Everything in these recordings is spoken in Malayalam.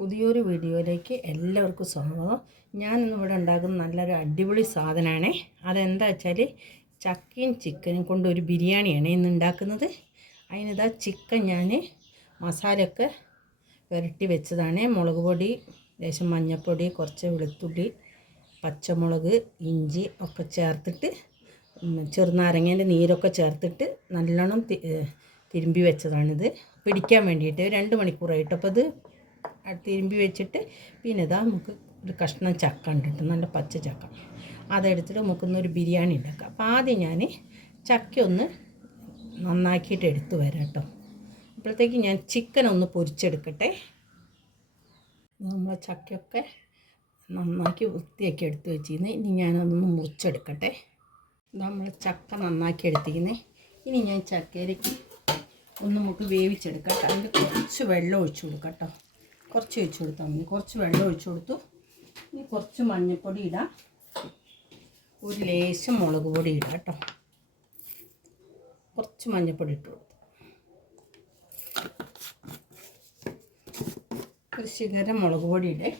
പുതിയൊരു വീഡിയോയിലേക്ക് എല്ലാവർക്കും സ്വാഗതം. ഞാനിന്ന് ഇവിടെ ഉണ്ടാക്കുന്ന നല്ലൊരു അടിപൊളി സാധനമാണ് അതെന്താ വെച്ചാൽ ചക്കയും ചിക്കനും കൊണ്ട് ഒരു ബിരിയാണിയാണ് ഇന്ന് ഉണ്ടാക്കുന്നത്. അതിനിതാ ചിക്കൻ ഞാൻ മസാലയൊക്കെ പുരട്ടി വെച്ചതാണ്. മുളക് പൊടി ലേശം മഞ്ഞൾപ്പൊടി കുറച്ച് വെളുത്തുള്ളി പച്ചമുളക് ഇഞ്ചി ഒക്കെ ചേർത്തിട്ട് ചെറുനാരങ്ങേന്റെ നീരൊക്കെ ചേർത്തിട്ട് നല്ലോണം തിരുമ്പി വെച്ചതാണിത്. പിടിക്കാൻ വേണ്ടിയിട്ട് രണ്ട് മണിക്കൂറായിട്ട് അപ്പോൾ ഇത് അത് തിരുമ്പി വെച്ചിട്ട് പിന്നെ ഇതാ നമുക്ക് ഒരു കഷ്ണം ചക്ക ഉണ്ടിട്ട് നല്ല പച്ച ചക്ക. അതെടുത്തിട്ട് നമുക്കൊന്നൊരു ബിരിയാണി ഉണ്ടാക്കാം. അപ്പോൾ ആദ്യം ഞാൻ ചക്ക ഒന്ന് നന്നാക്കിയിട്ട് എടുത്തു വരാം കേട്ടോ. അപ്പോഴത്തേക്ക് ഞാൻ ചിക്കൻ ഒന്ന് പൊരിച്ചെടുക്കട്ടെ. നമ്മൾ ചക്കയൊക്കെ നന്നാക്കി വൃത്തിയാക്കി എടുത്തു വെച്ചിരുന്നു. ഇനി ഞാനതൊന്ന് മുറിച്ചെടുക്കട്ടെ. നമ്മൾ ചക്ക നന്നാക്കി എടുത്തിരിക്കുന്നത് ഇനി ഞാൻ ചക്കയിലേക്ക് ഒന്ന് നമുക്ക് വേവിച്ചെടുക്കാം അതിൽ കുറച്ച് വെള്ളം ഒഴിച്ചു കൊടുക്കാം കേട്ടോ. കുറച്ച് ഒഴിച്ചു കൊടുത്താൽ മതി. കുറച്ച് വെള്ളം ഒഴിച്ചു കൊടുത്തു. ഇനി കുറച്ച് മഞ്ഞൾപ്പൊടി ഇടാം. ഒരു ലേശം മുളക് പൊടി ഇടാം കേട്ടോ. കുറച്ച് മഞ്ഞൾപ്പൊടി ഇട്ട് കൊടുത്തു. ഒരു ശിഖരം മുളക് പൊടി ഇടേ.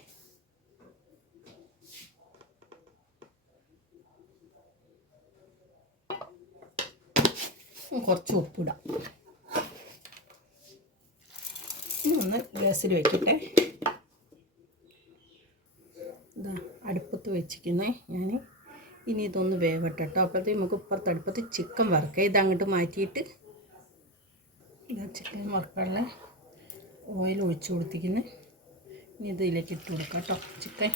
കുറച്ച് ഉപ്പിടാം. ഒന്ന് ഗ്യാസിൽ വെക്കട്ടെ. ഇതാ അടുപ്പത്ത് വെച്ചിരിക്കുന്നേ ഞാൻ ഇനി ഇതൊന്ന് വേവട്ടെ കേട്ടോ അപ്പോഴത്തേക്ക് നമുക്ക് ഇപ്പുറത്ത് അടുപ്പത്ത് ചിക്കൻ വറുക്കുക ഇത് അങ്ങോട്ട് മാറ്റിയിട്ട് ഇതാ ചിക്കൻ വറുക്കാനുള്ള ഓയിൽ ഒഴിച്ചു കൊടുത്തിരിക്കുന്നത് ഇനി ഇതിലേക്ക് ഇട്ട് കൊടുക്കാം കേട്ടോ ചിക്കൻ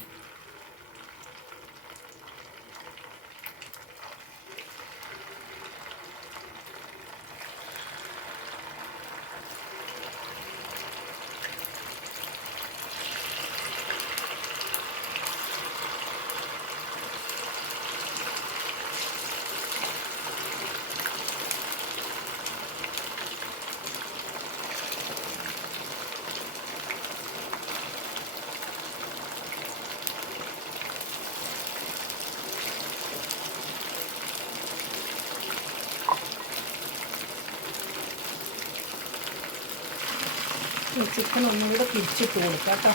ഈ ചിക്കൻ ഒന്നുകൂടെ തിരിച്ചിട്ട് കൊടുക്കാം കേട്ടോ.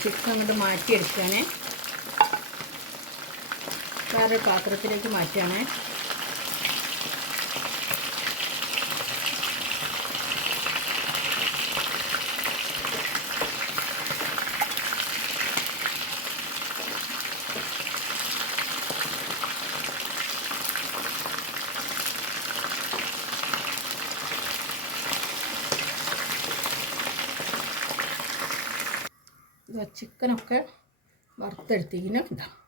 ചിക്കൻ അങ്ങോട്ട് മാറ്റിയെടുക്കുകയാണേ വേറെ പാത്രത്തിലേക്ക് മാറ്റുകയാണേ. ചിക്കനൊക്കെ വറുത്തെടുത്തിങ്ങനെ ഉണ്ടാവും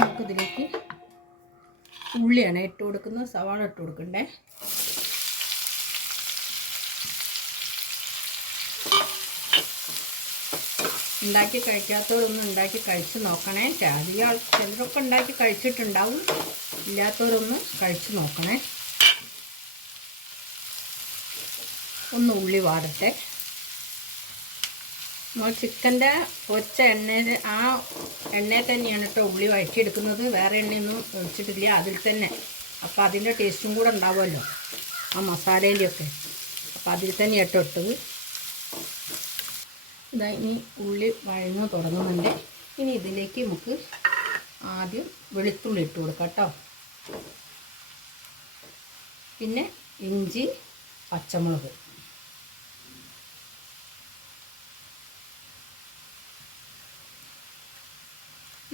നമുക്കിതിലേക്ക് ഉള്ളിയാണ് ഇട്ട് കൊടുക്കുന്നത്. സവാള ഇട്ട് കൊടുക്കണ്ടേ. ഉണ്ടാക്കി കഴിക്കാത്തവരൊന്നും ഉണ്ടാക്കി കഴിച്ച് നോക്കണേ. അധികം ആൾ ചിലരൊക്കെ ഉണ്ടാക്കി കഴിച്ചിട്ടുണ്ടാവും. ഇല്ലാത്തവരൊന്ന് കഴിച്ച് നോക്കണേ. ഒന്ന് ഉള്ളി വാടട്ടെ. നമ്മൾ ചിക്കന്റെ ഒച്ച എണ്ണയിൽ ആ എണ്ണയിൽ തന്നെയാണ് കേട്ടോ ഉള്ളി വഴറ്റിയെടുക്കുന്നത്. വേറെ എണ്ണയൊന്നും ഒഴിച്ചിട്ടില്ല. അതിൽ തന്നെ. അപ്പോൾ അതിന്റെ ടേസ്റ്റും കൂടെ ഉണ്ടാവുമല്ലോ. ആ മസാലേന്റെയൊക്കെ. അപ്പോൾ അതിൽ തന്നെ കേട്ടോ ഇട്ടത്. ഇതാ ഇനി ഉള്ളി വഴങ്ങ് തുടങ്ങുന്നുണ്ട്. ഇനി ഇതിലേക്ക് നമുക്ക് ആദ്യം വെളുത്തുള്ളി ഇട്ട് കൊടുക്കാം കേട്ടോ. പിന്നെ ഇഞ്ചി പച്ചമുളക്.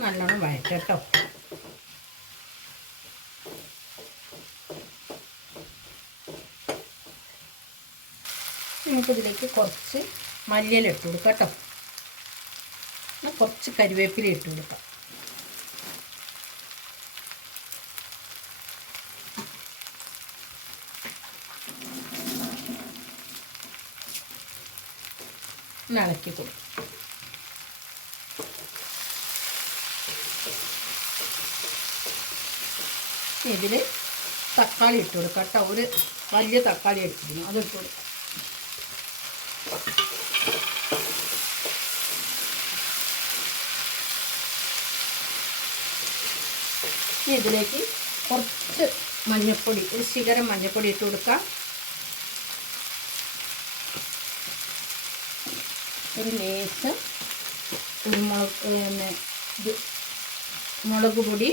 നല്ലോണം വഴറ്റട്ടോ. നമുക്കിതിലേക്ക് കുറച്ച് മല്ലിയില ഇട്ട് കൊടുക്കാം കേട്ടോ. എന്നാൽ കുറച്ച് കരിവേപ്പില ഇട്ട് കൊടുക്കാം. ഇളക്കി കൊടുക്കും. ഇതിൽ തക്കാളി ഇട്ട് കൊടുക്കാം കേട്ടോ. ഒരു വലിയ തക്കാളി എടുത്തിരുന്നു അത് ഇട്ട് കൊടുക്കാം. ഇതിലേക്ക് കുറച്ച് മഞ്ഞൾപ്പൊടി ഒരു ശിഖരം മഞ്ഞൾപ്പൊടി ഇട്ട് കൊടുക്കാം. ഒരു ലേശം കുരുമുളക് മുളക് പൊടി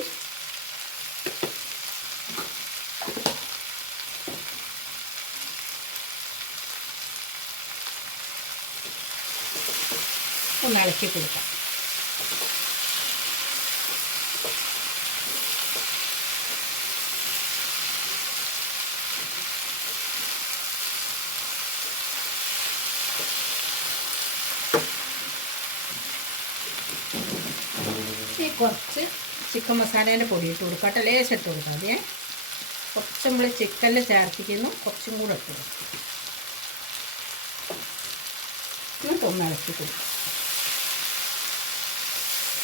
ഇളക്കി കൊടുക്കാം. കുറച്ച് ചിക്കൻ മസാലേന്റെ പൊടി ഇട്ട് കൊടുക്കാം കേട്ടോ. ലേശം ഇട്ട് കൊടുക്കാം അതേ കുറച്ച് നമ്മൾ ചിക്കനിൽ ചേർത്തിക്കുന്നു കുറച്ചും കൂടെ ഇട്ട് കൊടുക്കും. ഒന്ന് ഇളക്കി കൊടുക്കും.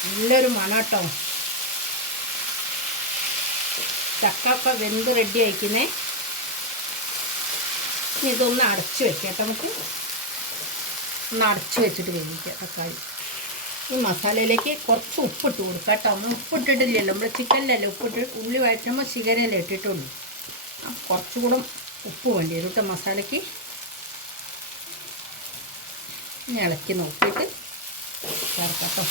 നല്ലൊരു മണട്ടോ. ചക്കൊക്കെ വെന്ത് റെഡി ആയിക്കുന്നേ. ഇതൊന്ന് അടച്ച് വെക്കാം നമുക്ക്. ഒന്ന് അടച്ച് വെച്ചിട്ട് വേവിക്കാം തക്കാളി. ഈ മസാലയിലേക്ക് കുറച്ച് ഉപ്പിട്ട് കൊടുക്കുക കേട്ടോ. ഒന്ന് ഉപ്പിട്ടിട്ടില്ലല്ലോ. നമ്മൾ ചിക്കനിലല്ലേ ഉപ്പിട്ട് ഉള്ളി വഴറ്റുമ്പോൾ ചികനല്ലേ ഇട്ടിട്ടുള്ളൂ. കുറച്ചുകൂടെ ഉപ്പ് വേണ്ടി വരും കേട്ടോ മസാലയ്ക്ക്. ഇളക്കി നോക്കിയിട്ട് ചേർക്കാം കേട്ടോ.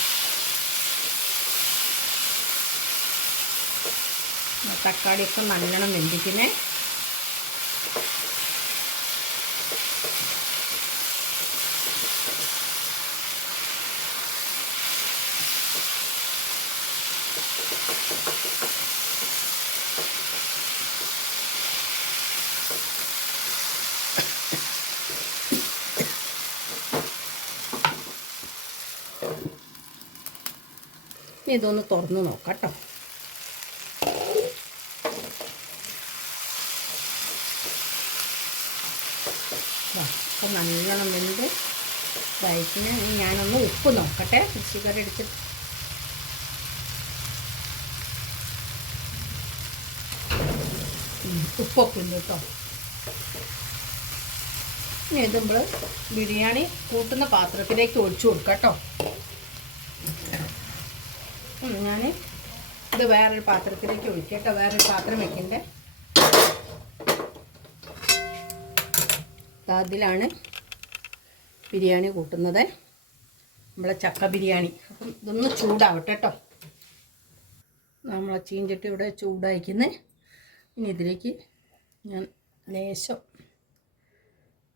തക്കാളിയൊക്കെ നല്ലോണം വെന്തിക്കുന്നേ. ഇനി ഇതൊന്ന് തുറന്ന് നോക്കാം കേട്ടോ അപ്പം നല്ലോണം വെന്ത് ഇതായിട്ടിന് ഞാനൊന്ന് ഉപ്പ് നോക്കട്ടെ. എടുത്തിട്ട് ഉം, ഉപ്പൊക്കെ ഉണ്ട് കേട്ടോ. ഇനി ഇത് നമ്മൾ ബിരിയാണി കൂട്ടുന്ന പാത്രത്തിലേക്ക് ഒഴിച്ചു കൊടുക്കാം കേട്ടോ. ഞാൻ ഇത് വേറൊരു പാത്രത്തിലേക്ക് ഒഴിക്കാം കേട്ടോ. വേറൊരു പാത്രം വെക്കണ്ടേ. അതിലാണ് ബിരിയാണി കൂട്ടുന്നത്. നമ്മളെ ചക്ക ബിരിയാണി. അപ്പം ഇതൊന്ന് ചൂടാവട്ടെ കേട്ടോ നമ്മളെ ചീഞ്ചട്ടി ഇവിടെ ചൂടായിക്കുന്നത് ഇനി ഇതിലേക്ക് ഞാൻ ലേശം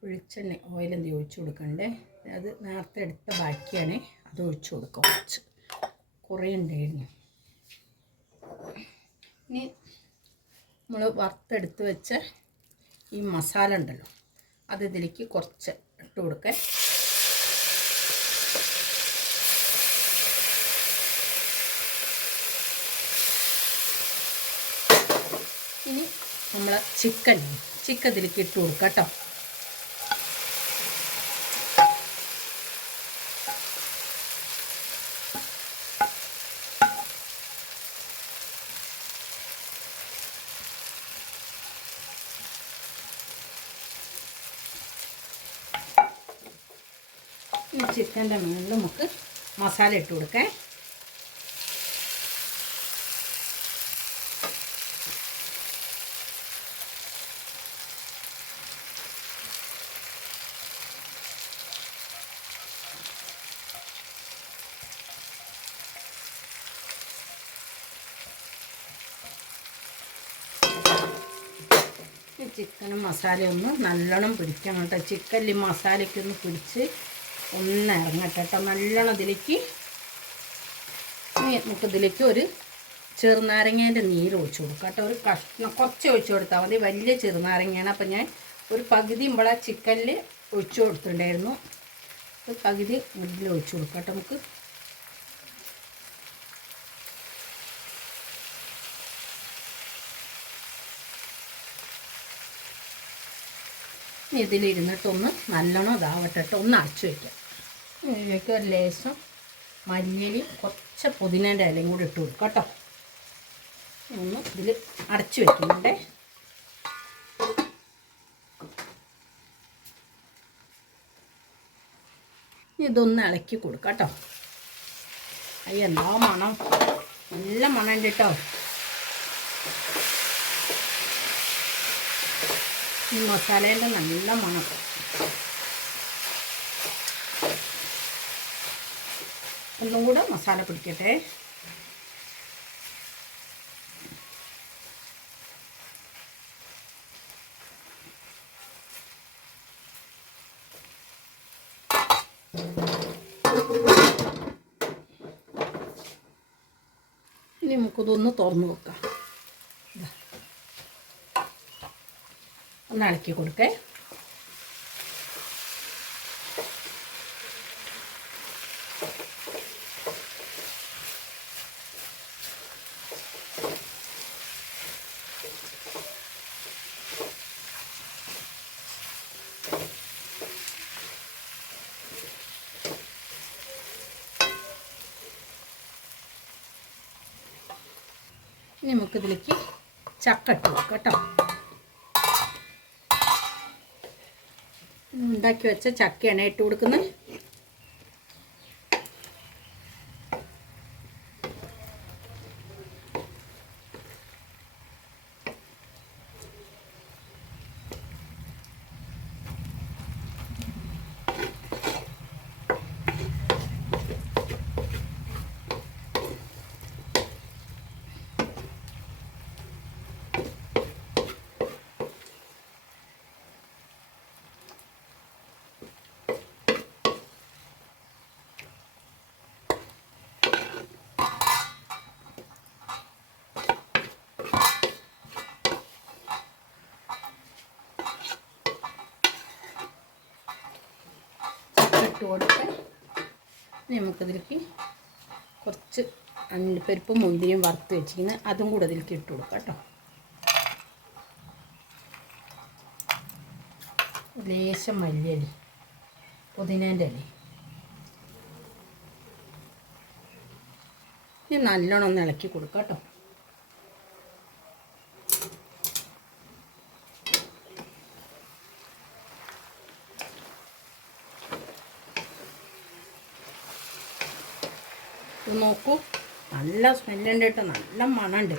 വെളിച്ചെണ്ണ ഓയിലെന്തി ഒഴിച്ചു കൊടുക്കണ്ടേ. അത് നേരത്തെ എടുത്ത ബാക്കിയാണ് അത് ഒഴിച്ചു കൊടുക്കാം. കുറച്ച്. കുറേ ഉണ്ടായിരുന്നു. ഇനി നമ്മൾ വറുത്തെടുത്ത് വെച്ച ഈ മസാല ഉണ്ടല്ലോ അത് ഇതിലേക്ക് കുറച്ച് ഇട്ട് കൊടുക്കാൻ ഇനി നമ്മൾ ചിക്കൻ ചിക്കൻ ഇതിലേക്ക് ഇട്ട് കൊടുക്കാം കേട്ടോ ഈ ചിക്കന്റെ മുകളിൽ നമുക്ക് മസാല ഇട്ട് കൊടുക്കാം. ചിക്കനും മസാലയും ഒന്ന് നല്ലോണം പിടിക്കണം കേട്ടോ. ചിക്കനിൽ മസാലയ്ക്കൊന്ന് മസാലയ്ക്ക് പിടിച്ച് ഒന്ന് ഇറങ്ങട്ടെ കേട്ടോ. നല്ലോണം ഇതിലേക്ക് ഒരു ചെറുനാരങ്ങേന്റെ നീര് ഒഴിച്ചു കൊടുക്കാം കേട്ടോ. ഒരു കഷ്ണം കുറച്ച് ഒഴിച്ചു കൊടുത്താൽ മതി. വലിയ ചെറുനാരങ്ങയാണ്. അപ്പം ഞാൻ ഒരു പകുതി ഇമ്പള ചിക്കനിൽ ഒഴിച്ചു കൊടുത്തിട്ടുണ്ടായിരുന്നു. ഒരു പകുതി ഇതിൽ ഒഴിച്ചു കൊടുക്കാം കേട്ടോ. നമുക്ക് ഇതിലിരുന്നിട്ടൊന്ന് നല്ലോണം ഇതാവട്ടെ കേട്ടോ ഒന്ന് അടച്ചു വയ്ക്കാം ഇതിലേക്ക് ഒരു ലേശം മല്ലിയിലും കുറച്ച് പുതിനേന്റെ ഇലയും കൂടി ഇട്ട് കൊടുക്കാം കേട്ടോ ഒന്ന് ഇതിൽ അടച്ചു വെക്കുന്നുണ്ട്. ഇതൊന്ന് ഇളക്കി കൊടുക്കാം കേട്ടോ അയ്യ എന്താ മണം. നല്ല മണം ഉണ്ട് കേട്ടോ ഈ മസാലേന്റെ നല്ല മണക്കും ഒന്നും കൂടെ മസാല പിടിക്കട്ടെ. ഇനി നമുക്കിതൊന്ന് തുറന്നു വെക്കാം ഒന്ന് ഇളക്കി കൊടുക്കേ. നമുക്കിതിലേക്ക് ചക്ക ഇട്ട് വെക്കാം കേട്ടോ. ഉണ്ടാക്കി വെച്ച ചക്കയാണ് ഇട്ട് കൊടുക്കുന്നത്. കൊടുത്ത് നമുക്കതിലേക്ക് കുറച്ച് അണ്ടിപ്പരിപ്പും മുന്തിരിയും വറുത്ത് വെച്ചിരിക്കുന്നത് അതും കൂടെ അതിലേക്ക് ഇട്ട് കൊടുക്കാം കേട്ടോ. ലേശം മല്ലിയലി പുതിനേന്റെ അലി ഇനി നല്ലോണം ഒന്ന് ഇളക്കി കൊടുക്കാം കേട്ടോ ഇത് നോക്കൂ നല്ല സ്മെല്ലുണ്ട് കേട്ടോ. നല്ല മണമുണ്ട്.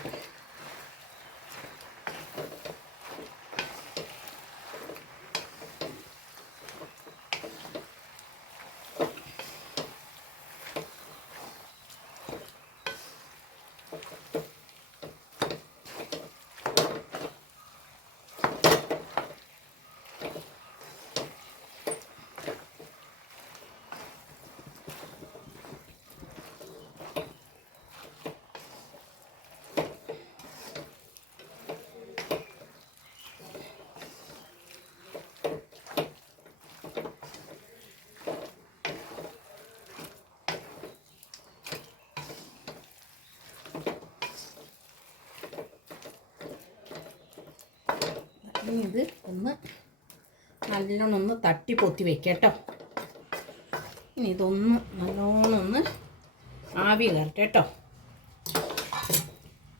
ഇത് ഒന്ന് നല്ലോണം ഒന്ന് തട്ടി പൊത്തി വെക്കാം കേട്ടോ. ഇനി ഇതൊന്ന് നല്ലോണം ഒന്ന് ആവി കയറട്ടെ കേട്ടോ.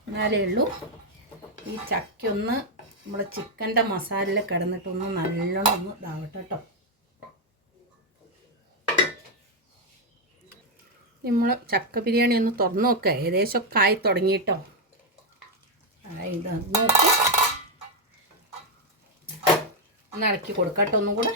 എന്നാലേ ഉള്ളൂ. ഈ ചക്കയൊന്ന് നമ്മൾ ചിക്കന്റെ മസാലയിൽ കിടന്നിട്ടൊന്ന് നല്ലോണം ഒന്ന് ഇതാവട്ടെ കേട്ടോ. നമ്മൾ ചക്ക ബിരിയാണി ഒന്ന് തുറന്നു നോക്കുക ഏകദേശമൊക്കെ ആയി തുടങ്ങിയിട്ടോ. ഇത് നോക്കി ഒന്ന് ഇളക്കി കൊടുക്കട്ടെ. ഒന്നും കൂടെ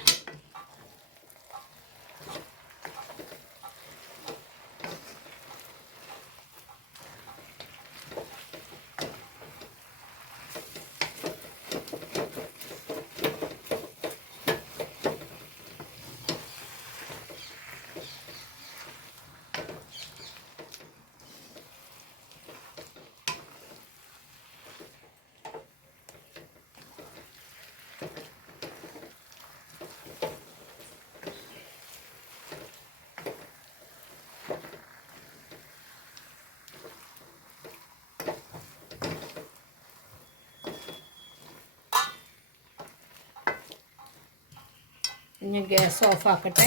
ഞാൻ ഗ്യാസ് ഓഫ് ആക്കട്ടെ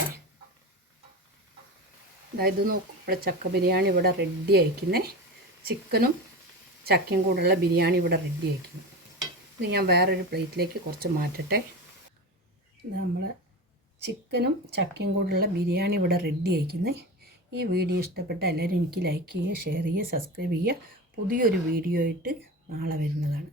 അതായത് നോക്കും ഇവിടെ ചക്ക ബിരിയാണി ഇവിടെ റെഡി ആയിരിക്കുന്നേ ചിക്കനും ചക്കയും കൂടെയുള്ള ബിരിയാണി ഇവിടെ റെഡി ആയിക്കുന്നു. ഇത് ഞാൻ വേറൊരു പ്ലേറ്റിലേക്ക് കുറച്ച് മാറ്റട്ടെ. നമ്മൾ ചിക്കനും ചക്കയും കൂടെയുള്ള ബിരിയാണി ഇവിടെ റെഡി ആയിരിക്കുന്നത് ഈ വീഡിയോ ഇഷ്ടപ്പെട്ട എല്ലാവരും എനിക്ക് ലൈക്ക് ചെയ്യുക ഷെയർ ചെയ്യുക സബ്സ്ക്രൈബ് ചെയ്യുക. പുതിയൊരു വീഡിയോ ആയിട്ട് നാളെ വരുന്നതാണ്.